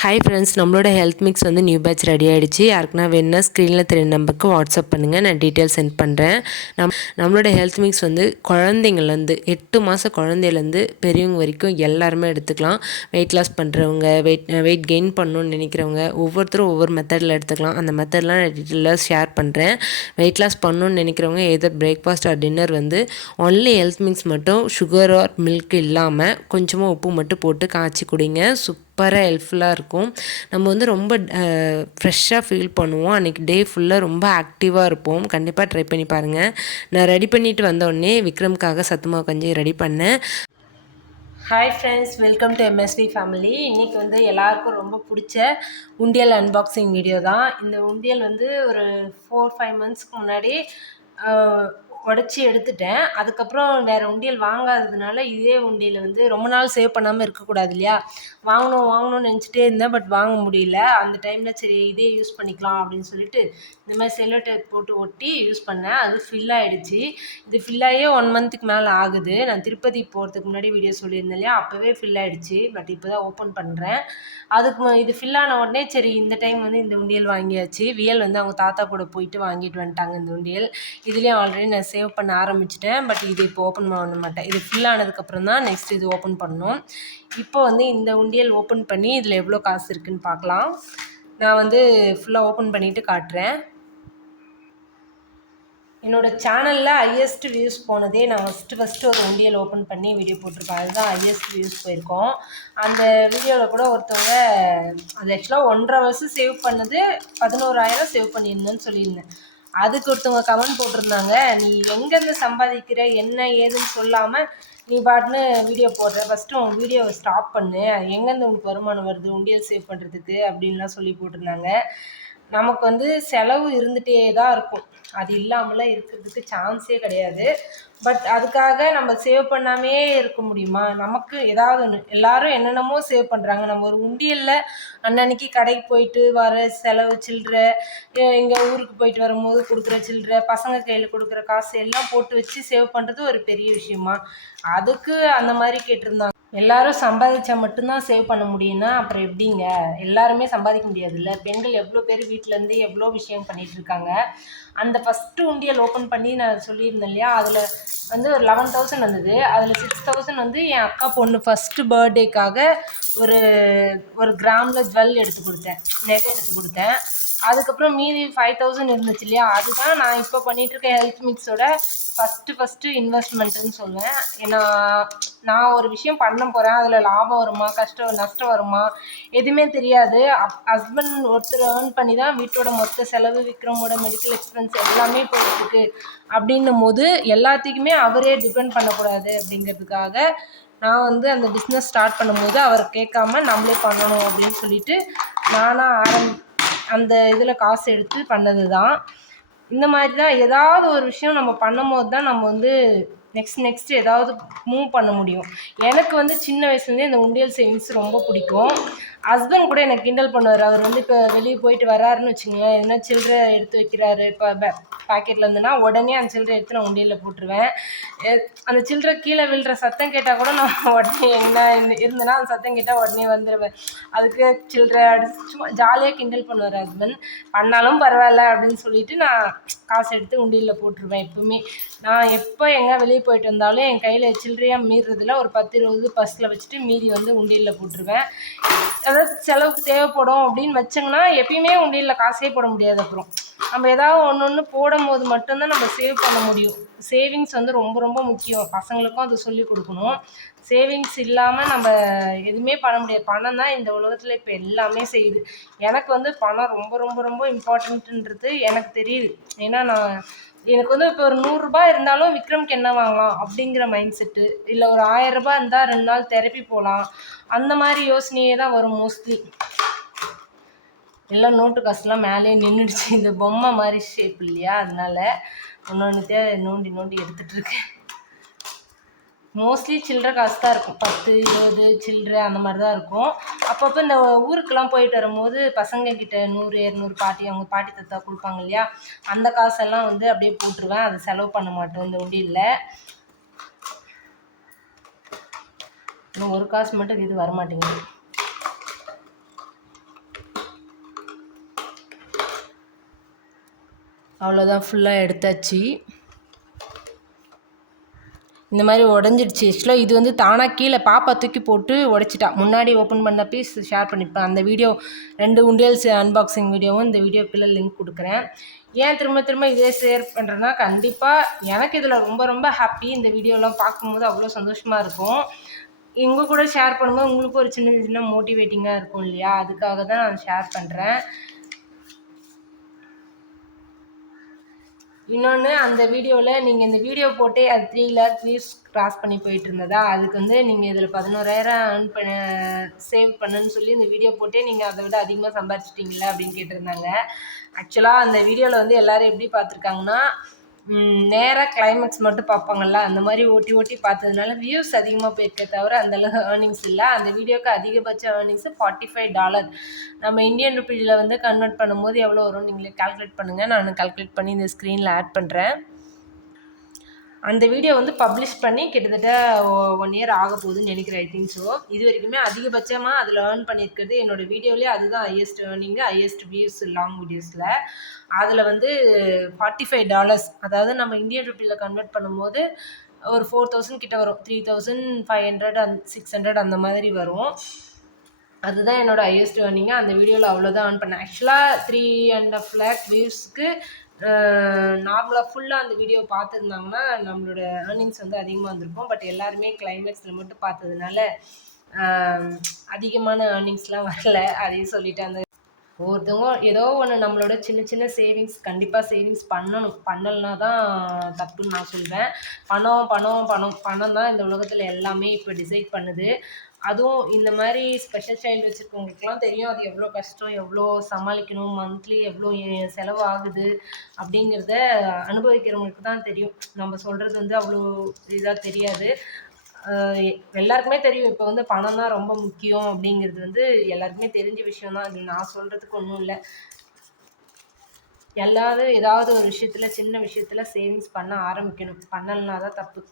Hi friends, நம்மளோட health mix வந்து new batch ready ஆகிடுச்சு. யாருக்குன்னா வேணுன்னா ஸ்க்ரீனில் தெரிய நம்பருக்கு வாட்ஸ்அப் பண்ணுங்கள், நான் டீட்டெயில் சென்ட் பண்ணுறேன். நம்மளோட ஹெல்த் மிக்ஸ் வந்து குழந்தைங்கள்லேருந்து 8 மாத குழந்தையிலேருந்து பெரியவங்க வரைக்கும் எல்லாருமே எடுத்துக்கலாம். வெயிட் லாஸ் பண்ணுறவங்க, வெயிட் கெயின் பண்ணணும்னு நினைக்கிறவங்க ஒவ்வொருத்தரும் ஒவ்வொரு மெத்தடில் எடுத்துக்கலாம். அந்த மெத்தட்லாம் நான் டீட்டெயிலாக ஷேர் பண்ணுறேன். வெயிட் லாஸ் பண்ணணும்னு நினைக்கிறவங்க எதர் பிரேக்ஃபாஸ்ட் ஆர் டின்னர் வந்து ஒன்லி ஹெல்த் மிக்ஸ் மட்டும் சுகர் ஆர் மில்க் இல்லாமல் கொஞ்சமாக உப்பு மட்டும் போட்டு காய்ச்சி குடிங்க. சூப்பராக ஹெல்ப்ஃபுல்லாக இருக்கும். நம்ம வந்து ரொம்ப ஃப்ரெஷ்ஷாக ஃபீல் பண்ணுவோம். அன்றைக்கி டே ஃபுல்லாக ரொம்ப ஆக்டிவாக இருப்போம். கண்டிப்பாக ட்ரை பண்ணி பாருங்கள். நான் ரெடி பண்ணிவிட்டு வந்தோடனே விக்ரம்காக சத்துமாவு கஞ்சி ரெடி பண்ணேன். Hi friends, welcome to MSV family. இன்றைக்கி வந்து எல்லாருக்கும் ரொம்ப பிடிச்ச உண்டியல் அன்பாக்சிங் வீடியோ தான். இந்த உண்டியல் வந்து ஒரு 4-5 மந்த்ஸ்க்கு முன்னாடி உடச்சி எடுத்துட்டேன். அதுக்கப்புறம் வேறு உண்டியல் வாங்காததுனால இதே உண்டியல் வந்து ரொம்ப நாள் சேவ் பண்ணாமல் இருக்கக்கூடாது இல்லையா, வாங்கணும்னு நினச்சிட்டே இருந்தேன். பட் வாங்க முடியல. அந்த டைமில் சரி இதே யூஸ் பண்ணிக்கலாம் அப்படின்னு சொல்லிட்டு இந்த மாதிரி செல்லோ டேப் போட்டு ஒட்டி யூஸ் பண்ணேன். அது ஃபில் ஆகிடுச்சு. இது ஃபில் ஆகியே 1 மந்த்துக்கு மேலே ஆகுது. நான் திருப்பதி போகிறதுக்கு முன்னாடி வீடியோ சொல்லியிருந்தேன் இல்லையா, அப்போவே ஃபில் ஆகிடுச்சு. பட் இப்போ தான் ஓப்பன் பண்ணுறேன். அதுக்கு இது ஃபில் ஆன உடனே சரி இந்த டைம் வந்து இந்த உண்டியல் வாங்கியாச்சு. வியல் வந்து அவங்க தாத்தா கூட போயிட்டு வாங்கிட்டு வந்துட்டாங்க இந்த உண்டியல். இதுலேயும் ஆல்ரெடி நான் சேவ் பண்ண ஆரம்பிச்சிட்டேன். பட் இது இப்போ ஓப்பன் பண்ண மாட்டேன். இது ஃபில் ஆனதுக்கப்புறம் தான் நெக்ஸ்ட் இது ஓப்பன் பண்ணணும். இப்போ வந்து இந்த உண்டியல் ஓப்பன் பண்ணி இதில் எவ்வளோ காசு இருக்குதுன்னு பார்க்கலாம். நான் வந்து ஃபுல்லாக ஓப்பன் பண்ணிவிட்டு காட்டுறேன். என்னோடய சேனலில் ஹையஸ்ட் வியூஸ் போனதே நான் ஃபஸ்ட்டு ஒரு உண்டியல் ஓப்பன் பண்ணி வீடியோ போட்டிருப்பேன். அதுதான் ஹையஸ்ட் வியூஸ் போயிருக்கோம். அந்த வீடியோவில் கூட ஒருத்தவங்க அது ஆக்சுவலாக 1.5 வருஷம் சேவ் பண்ணது 11,000 சேவ் பண்ணியிருந்தேன்னு சொல்லியிருந்தேன். அதுக்கு ஒருத்தவங்க கமெண்ட் போட்டிருந்தாங்க, நீ எங்கேருந்து சம்பாதிக்கிற என்ன ஏதுன்னு சொல்லாமல் நீ பாட்டுன்னு வீடியோ போடுற, ஃபஸ்ட்டு உன் வீடியோவை ஸ்டாப் பண்ணு, எங்கேருந்து உனக்கு வருமானம் வருது உண்டியல் சேவ் பண்ணுறதுக்கு அப்படின்லாம் சொல்லி போட்டிருந்தாங்க. நமக்கு வந்து செலவு இருந்துகிட்டே தான் இருக்கும். அது இல்லாமலாம் இருக்கிறதுக்கு சான்ஸே கிடையாது. பட் அதுக்காக நம்ம சேவ் பண்ணாமே இருக்க முடியுமா? நமக்கு ஏதாவது ஒன்று, எல்லாரும் என்னென்னமோ சேவ் பண்ணுறாங்க. நம்ம ஒரு உண்டியலில் அன்னன்னைக்கு கடைக்கு போயிட்டு வர செலவு சில்லற, இங்கே ஊருக்கு போயிட்டு வரும்போது கொடுக்குற சில்லற, பசங்க கையில் கொடுக்குற காசு எல்லாம் போட்டு வச்சு சேவ் பண்ணுறது ஒரு பெரிய விஷயமா? அதுக்கு அந்த மாதிரி கேட்டிருந்தாங்க. எல்லாரும் சம்பாதிச்சா மட்டும்தான் சேவ் பண்ண முடியும்னா அப்புறம் எப்படிங்க? எல்லாருமே சம்பாதிக்க முடியாதுல்ல. பெண்கள் எவ்வளோ பேர் வீட்டிலேருந்து எவ்வளோ விஷயம் பண்ணிகிட்டு இருக்காங்க. அந்த ஃபஸ்ட்டு உண்டியல் ஓப்பன் பண்ணி நான் சொல்லியிருந்தேன் இல்லையா, அதில் வந்து ஒரு 11,000 வந்தது. அதில் 6,000 வந்து என் அக்கா பொண்ணு ஃபஸ்ட்டு பர்த்டேக்காக ஒரு ஒரு கிராமில் ஜுவல் எடுத்து கொடுத்தேன், நகை எடுத்து கொடுத்தேன். அதுக்கப்புறம் மீதி 5,000 இருந்துச்சு இல்லையா, அதுதான் நான் இப்போ பண்ணிகிட்ருக்க ஹெல்த் மிக்ஸோட ஃபஸ்ட்டு இன்வெஸ்ட்மெண்ட்டுன்னு சொல்லுவேன். ஏன்னா நான் ஒரு விஷயம் பண்ண போகிறேன், அதில் லாபம் வருமா நஷ்டம் வருமா எதுவுமே தெரியாது. ஹஸ்பண்ட் ஒருத்தர் ஏர்ன் பண்ணி தான் வீட்டோட மொத்த செலவு, விக்ரமோட மெடிக்கல் எக்ஸ்பென்ஸ் எல்லாமே போயிட்டுருக்கு. அப்படின்னும் போது எல்லாத்துக்குமே அவரே டிபெண்ட் பண்ணக்கூடாது. அப்படிங்கிறதுக்காக நான் வந்து அந்த பிஸ்னஸ் ஸ்டார்ட் பண்ணும்போது அவர் கேட்காம நம்மளே பண்ணணும் அப்படின்னு சொல்லிட்டு நானாக அந்த இதில் காசு எடுத்து பண்ணது தான். இந்த மாதிரி தான் ஏதாவது ஒரு விஷயம் நம்ம பண்ணும்போது தான் நம்ம வந்து நெக்ஸ்ட் ஏதாவது மூவ் பண்ண முடியும். எனக்கு வந்து சின்ன வயசுலேருந்தே இந்த உண்டியல் சேவிங்ஸ் ரொம்ப பிடிக்கும். ஹஸ்பண்ட் கூட எனக்கு கிண்டல் பண்ணுவார். அவர் வந்து இப்போ வெளியே போயிட்டு வராருன்னு வச்சுக்கோங்களேன், என்ன சில்லறை எடுத்து வைக்கிறாரு இப்போ பாக்கெட்டில் இருந்துன்னா உடனே அந்த சில்லறை எடுத்து நான் உண்டியலில் போட்டுருவேன். அந்த சில்லறை கீழே விழுற சத்தம் கேட்டால் கூட நான் உடனே என்ன இருந்தேன்னா அந்த சத்தம் கேட்டால் உடனே வந்துடுவேன். அதுக்கு சில்லறை அடிச்சு சும்மா ஜாலியாக கிண்டல் பண்ணுவார் ஹஸ்பண்ட். பண்ணாலும் பரவாயில்ல அப்படின்னு சொல்லிட்டு நான் காசு எடுத்து உண்டியலில் போட்டுருவேன். எப்பவுமே நான் எப்போ எங்கே வெளியே போயிட்டு வந்தாலும் என் கையில் சில்லறையாக மீறுறதுல ஒரு 10-20 பர்ஸில் வச்சுட்டு மீதி வந்து உண்டியலில் போட்டுருவேன். அதாவது செலவுக்கு தேவைப்படும் அப்படின்னு வச்சோங்கன்னா எப்பயுமே உண்டியலில் காசே போட முடியாது. அப்புறம் நம்ம ஏதாவது ஒன்று போடும்போது மட்டும்தான் நம்ம சேவ் பண்ண முடியும். சேவிங்ஸ் வந்து ரொம்ப ரொம்ப முக்கியம். பசங்களுக்கும் அது சொல்லிக் கொடுக்கணும். சேவிங்ஸ் இல்லாமல் நம்ம எதுவுமே பண்ண முடியாது. பணம் தான் இந்த உலகத்தில் இப்போ எல்லாமே செய்யுது. எனக்கு வந்து பணம் ரொம்ப ரொம்ப ரொம்ப இம்பார்ட்டன்ட்டுன்றது எனக்கு தெரியுது. ஏன்னா எனக்கு வந்து இப்போ ஒரு 100 ரூபாய் இருந்தாலும் விக்ரம்க்கு என்ன வாங்கலாம் அப்படிங்கிற மைண்ட் செட்டு, இல்லை ஒரு 1000 ரூபாய் இருந்தால் 2 நாள் தெரப்பி போகலாம், அந்த மாதிரி யோசனையே தான் வரும் மோஸ்ட்லி. எல்லாம் நோட்டு காசுலாம் மேலே நின்றுடுச்சு. இந்த பொம்மை மாதிரி ஷேப் இல்லையா, அதனால ஒன்று நோண்டி எடுத்துகிட்ருக்கேன். மோஸ்ட்லி சில்லறை காசு தான் இருக்கும். 10, 20 சில்லறை அந்த மாதிரி தான் இருக்கும். அப்பப்போ இந்த ஊருக்கெல்லாம் போயிட்டு வரும்போது பசங்கக்கிட்ட 100, 200 அவங்க பாட்டி தாத்தா கொடுப்பாங்க இல்லையா, அந்த காசெல்லாம் வந்து அப்படியே போட்டுருவேன். அதை செலவு பண்ண மாட்டோம் இந்த உண்டியலில். இன்னும் ஒரு காசு மட்டும் இது வரமாட்டேங்குது. அவ்வளோதான், ஃபுல்லாக எடுத்தாச்சு. இந்த மாதிரி உடஞ்சிடுச்சு. ஆக்சுவலாக இது வந்து தானாக கீழே பாப்பா தூக்கி போட்டு உடச்சிட்டா. முன்னாடி ஓப்பன் பண்ண பீஸ் ஷேர் பண்ணிப்பேன். அந்த வீடியோ 2 உண்டியல்ஸ் அன்பாக்சிங் வீடியோவும் இந்த வீடியோக்குள்ளே லிங்க் கொடுக்குறேன். ஏன் திரும்ப திரும்ப இதே ஷேர் பண்ணுறேன்னா, கண்டிப்பாக எனக்கு இதில் ரொம்ப ரொம்ப ஹாப்பி. இந்த வீடியோலாம் பார்க்கும்போது அவ்வளோ சந்தோஷமாக இருக்கும். உங்கள் கூட ஷேர் பண்ணும்போது உங்களுக்கு ஒரு சின்ன சின்ன மோட்டிவேட்டிங்காக இருக்கும் இல்லையா? அதுக்காக தான் நான் ஷேர் பண்ணுறேன். இன்னொன்று, அந்த வீடியோவில் நீங்கள் இந்த வீடியோ போட்டே அது 3 லேக் வியூஸ் கிராஸ் பண்ணி போயிட்டு இருந்ததா, அதுக்கு வந்து நீங்கள் இதில் 11,000 ஏர்ன் பண்ண சேவ் பண்ணுன்னு சொல்லி இந்த வீடியோ போட்டே நீங்கள் அதை விட அதிகமாக சம்பாதிச்சிட்டிங்களா அப்படின்னு கேட்டிருந்தாங்க. ஆக்சுவலாக அந்த வீடியோவில் வந்து எல்லோரும் எப்படி பார்த்துருக்காங்கன்னா, நேராக கிளைமேக்ஸ் மட்டும் பார்ப்பாங்கள்ல, அந்த மாதிரி ஓட்டி ஓட்டி பார்த்ததுனால வியூஸ் அதிகமாக போயிருக்கே தவிர அந்தளவு ஏர்னிங்ஸ் இல்லை. அந்த வீடியோக்கு அதிகபட்ச ஏர்னிங்ஸு $45. நம்ம இந்தியன் ருப்பீஸில் வந்து கன்வெர்ட் பண்ணும்போது எவ்வளோ வரும் நீங்களே கால்குலேட் பண்ணுங்கள். நான் கால்குலேட் பண்ணி இந்த ஸ்க்ரீனில் ஆட் பண்ணுறேன். அந்த வீடியோ வந்து பப்ளிஷ் பண்ணி கிட்டத்தட்ட 1 இயர் ஆக போகுதுன்னு நினைக்கிறேன். I think so. இது வரைக்குமே அதிகபட்சமாக அதில் ஏர்ன் பண்ணியிருக்கிறது என்னோடய வீடியோலேயே அதுதான் highest earning, highest views long வீடியோஸில். அதில் வந்து $45, அதாவது நம்ம இந்தியன் ருப்பீஸில் கன்வெர்ட் பண்ணும்போது ஒரு 4,000 கிட்ட வரும். 3,500 600 அந்த மாதிரி வரும். அதுதான் என்னோடய ஹையஸ்ட் ஏர்னிங்கு. அந்த வீடியோவில் அவ்வளோதான் ஏர்ன் பண்ணேன். ஆக்சுவலாக 3.5 lakh வியூஸ்க்கு நார்மலாக ஃபுல்லாக அந்த வீடியோ பார்த்துருந்தாங்கன்னா நம்மளோட ஏர்னிங்ஸ் வந்து அதிகமாக வந்திருக்கும். பட் எல்லாருமே கிளைமேக்ஸில் மட்டும் பார்த்ததுனால அதிகமான ஏர்னிங்ஸ்லாம் வரல. அதையும் சொல்லிவிட்டு அந்த ஒவ்வொருத்தவங்க ஏதோ ஒன்று நம்மளோட சின்ன சின்ன சேவிங்ஸ் கண்டிப்பாக சேவிங்ஸ் பண்ணணும். பண்ணலைனா தான் தப்புன்னு நான் சொல்வேன். பணம் பணம் பணம் பணம் தான் இந்த உலகத்தில் எல்லாமே இப்போ டிசைட் பண்ணுது. அதுவும் இந்த மாதிரி ஸ்பெஷல் சைல்டு வச்சுருக்கவங்களுக்குலாம் தெரியும் அது எவ்வளோ கஷ்டம், எவ்வளோ சமாளிக்கணும், மந்த்லி எவ்வளோ செலவு ஆகுது அப்படிங்கிறத அனுபவிக்கிறவங்களுக்கு தான் தெரியும். நம்ம சொல்கிறது வந்து அவ்வளோ இதாக தெரியாது. எல்லாருக்குமே தெரியும் இப்போ வந்து பணம் தான் ரொம்ப முக்கியம் அப்படிங்கிறது வந்து எல்லாருக்குமே தெரிஞ்ச விஷயம் தான். அது நான் சொல்கிறதுக்கு ஒன்றும் இல்லை. எல்லாரும் ஏதாவது ஒரு விஷயத்தில் சின்ன விஷயத்தில் சேவிங்ஸ் பண்ண ஆரம்பிக்கணும். பண்ணலைனா தான் தப்பு.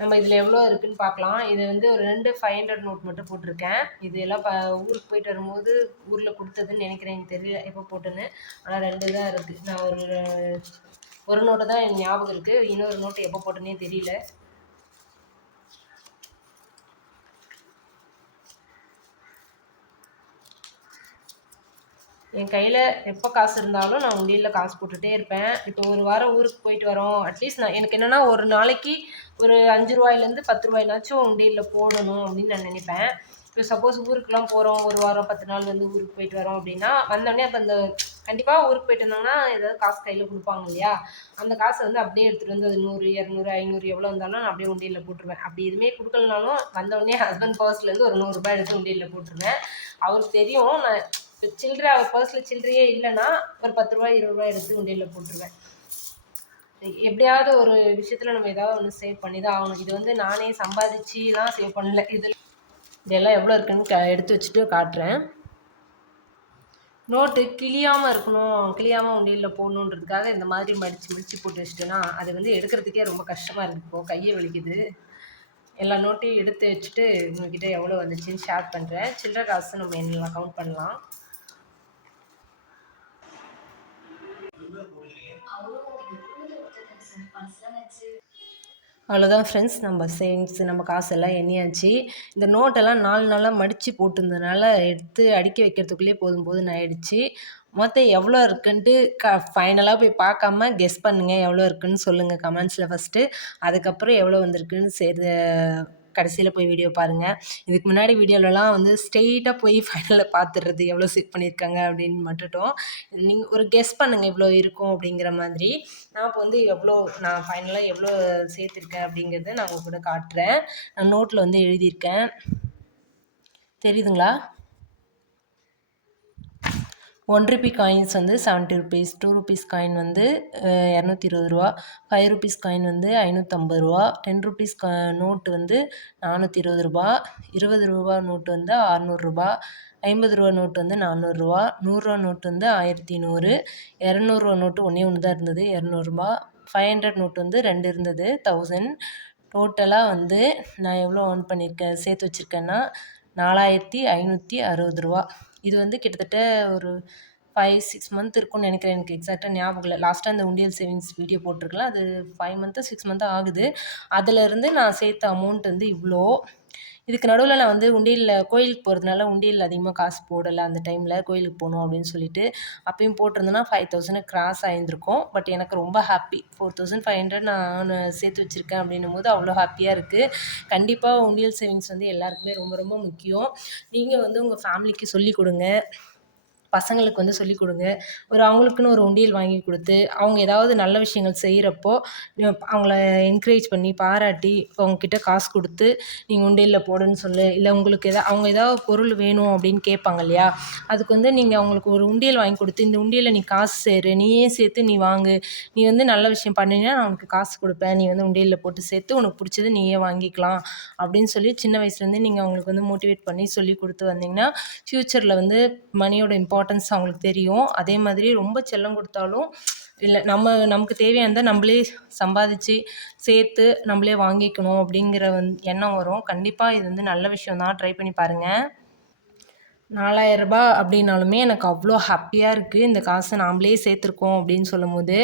நம்ம இதில் எவ்வளோ இருக்குதுன்னு பார்க்கலாம். இது வந்து ஒரு 2 500 நோட் மட்டும் போட்டிருக்கேன். இது எல்லாம் ஊருக்கு போயிட்டு வரும்போது ஊரில் கொடுத்ததுன்னு நினைக்கிறேன். எனக்கு தெரியல எப்போ போட்டுன்னு. ஆனால் 2 தான் இருக்குது. நான் ஒரு நோட்டு தான் எனக்கு ஞாபகம் இருக்குது. இன்னொரு நோட்டு எப்போ போட்டேனே தெரியல. என் கையில் எப்போ காசு இருந்தாலும் நான் உண்டியலில் காசு போட்டுகிட்டே இருப்பேன். இப்போ ஒரு வாரம் ஊருக்கு போயிட்டு வரோம். அட்லீஸ்ட் எனக்கு என்னென்னா ஒரு நாளைக்கு ஒரு ₹5 ₹10 உண்டியலில் போடணும் அப்படின்னு நான் நினைப்பேன். இப்போ சப்போஸ் ஊருக்குலாம் போகிறோம், ஒரு வாரம் 10 நாள் வந்து ஊருக்கு போயிட்டு வரோம் அப்படின்னா வந்தோடனே அப்போ அந்த கண்டிப்பாக ஊருக்கு போயிட்டு வந்தோம்னா ஏதாவது காசு கையில் கொடுப்பாங்க இல்லையா, அந்த காசை வந்து அப்படியே எடுத்துகிட்டு வந்து அது 100 200 500 எவ்வளோ இருந்தாலும் நான் அப்படியே உண்டியலில் போட்டுருவேன். அப்படி எதுவுமே கொடுக்கலனாலும் வந்தோடனே ஹஸ்பண்ட் பர்ஸ்லேருந்து ஒரு ₹100 எடுத்து உண்டியலில் போட்டுருவேன். அவருக்கு தெரியும் நான் சில்லறை அவர் பர்ஸில் சில்லறையே இல்லைன்னா ஒரு ₹10 ₹20 எடுத்து உண்டியலில் போட்டுருவேன். எப்படியாவது ஒரு விஷயத்தில் நம்ம ஏதாவது ஒன்று சேவ் பண்ணி தான் ஆகணும். இது வந்து நானே சம்பாதிச்சுலாம் சேவ் பண்ணல. இதெல்லாம் எவ்வளோ இருக்குன்னு எடுத்து வச்சுட்டு காட்டுறேன். நோட்டு கிழியாமல் இருக்கணும், கிழியாமல் உண்டியலில் போடணுன்றதுக்காக இந்த மாதிரி மடித்து போட்டு வச்சுட்டேன்னா அது வந்து எடுக்கிறதுக்கே ரொம்ப கஷ்டமாக இருக்குது. இப்போது கையை வலிக்குது. எல்லா நோட்டையும் எடுத்து வச்சுட்டு உங்கள்கிட்ட எவ்வளோ வந்துச்சுன்னு ஷேர் பண்ணுறேன். சில்லறை காசு நம்ம என்னெல்லாம் கவுண்ட் பண்ணலாம். அவ்வளோதான் ஃப்ரெண்ட்ஸ், நம்ம சேவிங்ஸ் நம்ம காசெல்லாம் எண்ணியாச்சு. இந்த நோட்டெல்லாம் 4 நாளாக மடித்து போட்டிருந்ததுனால எடுத்து அடுக்கி வைக்கிறதுக்குள்ளேயே போதும் ஆயிடுச்சு. மொத்தம் எவ்வளோ இருக்குன்ட்டு ஃபைனலாக போய் பார்க்காம கெஸ் பண்ணுங்கள். எவ்வளோ இருக்குன்னு சொல்லுங்கள் கமெண்ட்ஸில் ஃபஸ்ட்டு. அதுக்கப்புறம் எவ்வளோ வந்திருக்குன்னு கடைசியில் போய் வீடியோ பாருங்கள். இதுக்கு முன்னாடி வீடியோலலாம் வந்து ஸ்ட்ரெயிட்டாக போய் ஃபைனலில் பார்த்துடுறது எவ்வளோ செட் பண்ணியிருக்காங்க அப்படின்னு மட்டும். நீங்கள் ஒரு கெஸ் பண்ணுங்கள் இவ்வளோ இருக்கும் அப்படிங்கிற மாதிரி. நான் இப்போ வந்து நான் ஃபைனலாக எவ்வளோ சேர்த்துருக்கேன் அப்படிங்கிறத நான் உங்கள் கூட காட்டுறேன். நான் நோட்டில் வந்து எழுதியிருக்கேன். தெரியுதுங்களா? ₹1 காயின்ஸ் வந்து ₹70, ₹2 காயின் வந்து ₹220, ₹5 காயின் வந்து ₹550, ₹10 நோட்டு வந்து ₹420, ₹20 நோட்டு வந்து ₹600, ₹50 நோட்டு வந்து ₹400, ₹100 நோட்டு வந்து ₹1100, ₹200 நோட்டு ஒன்று தான் இருந்தது ₹200, 500 நோட்டு வந்து 2 இருந்தது 1000. டோட்டலாக வந்து நான் எவ்வளோ ஏர்ன் பண்ணியிருக்கேன் சேர்த்து வச்சுருக்கேன்னா ₹4560. இது வந்து கிட்டத்தட்ட ஒரு 5-6 மந்த் இருக்கும்னு நினைக்கிறேன். எனக்கு எக்ஸாக்டாக ஞாபகம் இல்லை. லாஸ்ட்டாக அந்த உண்டியல் சேவிங்ஸ் வீடியோ போட்டிருக்கலாம். அது 5 மந்த்தோ 6 மந்த்தோ ஆகுது. அதுலேருந்து நான் சேர்த்த அமௌண்ட் வந்து இவ்வளோ. இதுக்கு நடுவில் நான் வந்து உண்டியலில் கோயிலுக்கு போகிறதுனால உண்டியலில் அதிகமாக காசு போடலை. அந்த டைமில் கோயிலுக்கு போகணும் அப்படின்னு சொல்லிட்டு அப்பயும் போட்டிருந்தேன்னா 5000 கிராஸ் ஆயிருந்திருக்கும். பட் எனக்கு ரொம்ப ஹாப்பி. 4500 நான் சேர்த்து வச்சுருக்கேன் அப்படின்னும் போது அவ்வளோ ஹாப்பியாக இருக்குது. கண்டிப்பாக உண்டியல் சேவிங்ஸ் வந்து எல்லாருக்குமே ரொம்ப ரொம்ப முக்கியம். நீங்கள் வந்து உங்கள் ஃபேமிலிக்கு சொல்லிக் கொடுங்க, பசங்களுக்கு வந்து சொல்லிக் கொடுங்க. அவங்களுக்குன்னு ஒரு உண்டியல் வாங்கி கொடுத்து, அவங்க ஏதாவது நல்ல விஷயங்கள் செய்கிறப்போ அவங்கள என்கரேஜ் பண்ணி பாராட்டி அவங்கக்கிட்ட காசு கொடுத்து நீங்கள் உண்டியலில் போடுன்னு சொல்லு. இல்லை உங்களுக்கு அவங்க ஏதாவது பொருள் வேணும் அப்படின்னு கேட்பாங்க இல்லையா, அதுக்கு வந்து நீங்கள் அவங்களுக்கு ஒரு உண்டியல் வாங்கி கொடுத்து, இந்த உண்டியலில் நீ காசு சேரு, நீயே சேர்த்து நீ வாங்கு, நீ வந்து நல்ல விஷயம் பண்ணினா நான் உனக்கு காசு கொடுப்பேன், நீ வந்து உண்டியலில் போட்டு சேர்த்து உனக்கு பிடிச்சது நீயே வாங்கிக்கலாம் அப்படின்னு சொல்லி சின்ன வயசுலேருந்தே நீங்கள் அவங்களுக்கு வந்து மோட்டிவேட் பண்ணி சொல்லி கொடுத்து வந்தீங்கன்னா ஃப்யூச்சரில் வந்து மணியோட இம்பார்ட்டன்ஸ் அவங்களுக்கு தெரியும். அதே மாதிரி ரொம்ப செல்லம் கொடுத்தாலும் இல்லை, நமக்கு தேவையானதை நம்மளே சம்பாதிச்சு சேர்த்து நம்மளே வாங்கிக்கணும் அப்படிங்கிற எண்ணம் வரும். கண்டிப்பாக இது வந்து நல்ல விஷயம் தான். ட்ரை பண்ணி பாருங்கள். 4000 ரூபாய் அப்படின்னாலுமே எனக்கு அவ்வளோ ஹாப்பியாக இருக்குது. இந்த காசை நாம்ளே சேர்த்துருக்கோம் அப்படின்னு சொல்லும்போது.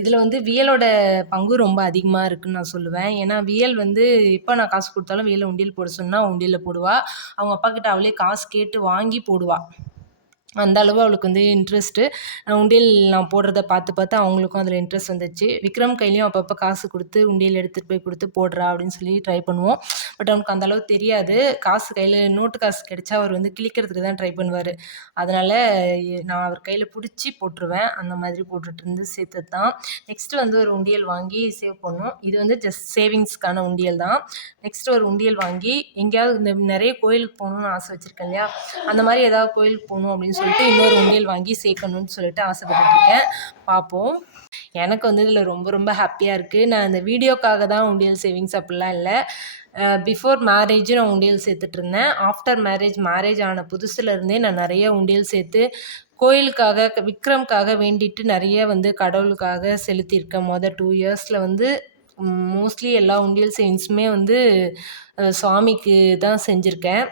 இதில் வந்து வியலோட பங்கு ரொம்ப அதிகமாக இருக்குதுன்னு நான் சொல்லுவேன். ஏன்னா வியல் வந்து எப்போ நான் காசு கொடுத்தாலும் வியலை உண்டியல் போட சொன்னால் உண்டியலில் போடுவா. அவங்க அப்பா கிட்ட அவளே காசு கேட்டு வாங்கி போடுவா. அந்த அளவு அவளுக்கு வந்து இன்ட்ரெஸ்ட்டு. உண்டியல் நான் போடுறத பார்த்து அவங்களுக்கும் அதில் இன்ட்ரெஸ்ட் வந்துச்சு. விக்ரம் கையிலையும் அப்பப்போ காசு கொடுத்து உண்டியல் எடுத்துகிட்டு போய் கொடுத்து போடுறா அப்படின்னு சொல்லி ட்ரை பண்ணுவோம். பட் அவனுக்கு அந்தளவு தெரியாது. காசு கையில் நோட்டு காசு கிடைச்சா அவர் வந்து கிழிக்கிறதுக்கு தான் ட்ரை பண்ணுவார். அதனால் நான் அவர் கையில் பிடிச்சி போட்டுருவேன். அந்த மாதிரி போட்டுட்ருந்து சேர்த்தது தான். நெக்ஸ்ட்டு வந்து ஒரு உண்டியல் வாங்கி சேவ் பண்ணோம். இது வந்து ஜஸ்ட் சேவிங்ஸ்க்கான உண்டியல் தான். நெக்ஸ்ட்டு ஒரு உண்டியல் வாங்கி எங்கேயாவது இந்த நிறைய கோயிலுக்கு போகணுன்னு ஆசை வச்சுருக்கேன் இல்லையா, அந்த மாதிரி ஏதாவது கோயிலுக்கு போகணும் அப்படின்னு சொல்லிட்டு இன்னொரு உண்டியல் வாங்கி சேர்க்கணும்னு சொல்லிட்டு ஆசைப்பட்டுருக்கேன். பார்ப்போம். எனக்கு வந்து இதில் ரொம்ப ரொம்ப ஹாப்பியாக இருக்குது. நான் இந்த வீடியோக்காக தான் உண்டியல் சேவிங்ஸ் அப்படிலாம் இல்லை. பிஃபோர் மேரேஜ் நான் உண்டியல் சேர்த்துட்ருந்தேன். ஆஃப்டர் மேரேஜ் ஆன புதுசுலேருந்தே நான் நிறைய உண்டியல் சேர்த்து கோயிலுக்காக விக்ரம்காக வேண்டிட்டு நிறைய வந்து கடவுளுக்காக செலுத்தியிருக்கேன். 2 இயர்ஸில் வந்து மோஸ்ட்லி எல்லா உண்டியல் சேவிங்ஸுமே வந்து சுவாமிக்கு தான் செஞ்சுருக்கேன்.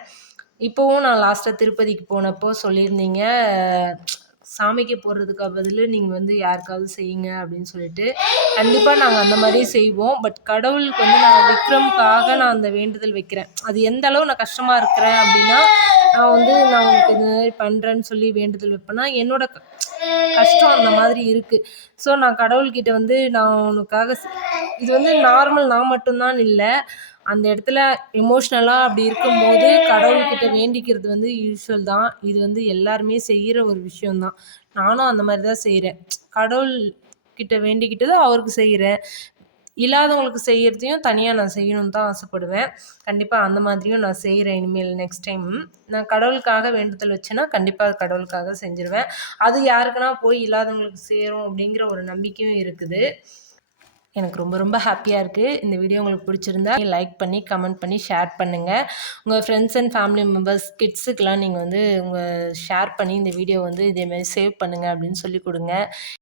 இப்போவும் நான் லாஸ்ட்டாக திருப்பதிக்கு போனப்போ சொல்லியிருந்தீங்க, சாமிக்கு போடுறதுக்கு பதில் நீங்கள் வந்து யாருக்காவது செய்யுங்க அப்படின்னு சொல்லிட்டு. கண்டிப்பாக நாங்கள் அந்த மாதிரி செய்வோம். பட் கடவுளுக்கு வந்து நான் விக்ரம்காக நான் அந்த வேண்டுதல் வைக்கிறேன். அது எந்த அளவு நான் கஷ்டமாக இருக்கிறேன் அப்படின்னா, நான் உங்களுக்கு இது மாதிரி பண்ணுறேன்னு சொல்லி வேண்டுதல் வைப்பேன்னா என்னோட கஷ்டம் அந்த மாதிரி இருக்குது. ஸோ நான் கடவுள்கிட்ட வந்து நான் உனக்காக இது வந்து நார்மல் நான் மட்டும்தான் இல்லை, அந்த இடத்துல எமோஷ்னலாக அப்படி இருக்கும்போது கடவுள்கிட்ட வேண்டிக்கிறது வந்து யூஸ்வல் தான். இது வந்து எல்லாருமே செய்கிற ஒரு விஷயந்தான். நானும் அந்த மாதிரி தான் செய்கிறேன். கடவுள் கிட்ட வேண்டிக்கிட்டு தான் அவருக்கு செய்கிறேன். இல்லாதவங்களுக்கு செய்கிறதையும் தனியாக நான் செய்யணும்னு தான் ஆசைப்படுவேன். கண்டிப்பாக அந்த மாதிரியும் நான் செய்கிறேன் இனிமேல் நெக்ஸ்ட் டைம். நான் கடவுளுக்காக வேண்டுதல் வச்சேன்னா கண்டிப்பாக கடவுளுக்காக செஞ்சுருவேன். அது யாருக்குன்னா போய் இல்லாதவங்களுக்கு சேரும் அப்படிங்கிற ஒரு நம்பிக்கையும் இருக்குது. எனக்கு ரொம்ப ரொம்ப ஹாப்பியாக இருக்குது. இந்த வீடியோ உங்களுக்கு பிடிச்சிருந்தா லைக் பண்ணி, கமெண்ட் பண்ணி, ஷேர் பண்ணுங்கள். உங்கள் ஃப்ரெண்ட்ஸ் அண்ட் ஃபேமிலி மெம்பர்ஸ், கிட்ஸுக்கெலாம் நீங்கள் வந்து ஷேர் பண்ணி இந்த வீடியோ வந்து இதேமாதிரி சேவ் பண்ணுங்கள் அப்படின்னு சொல்லி கொடுங்க.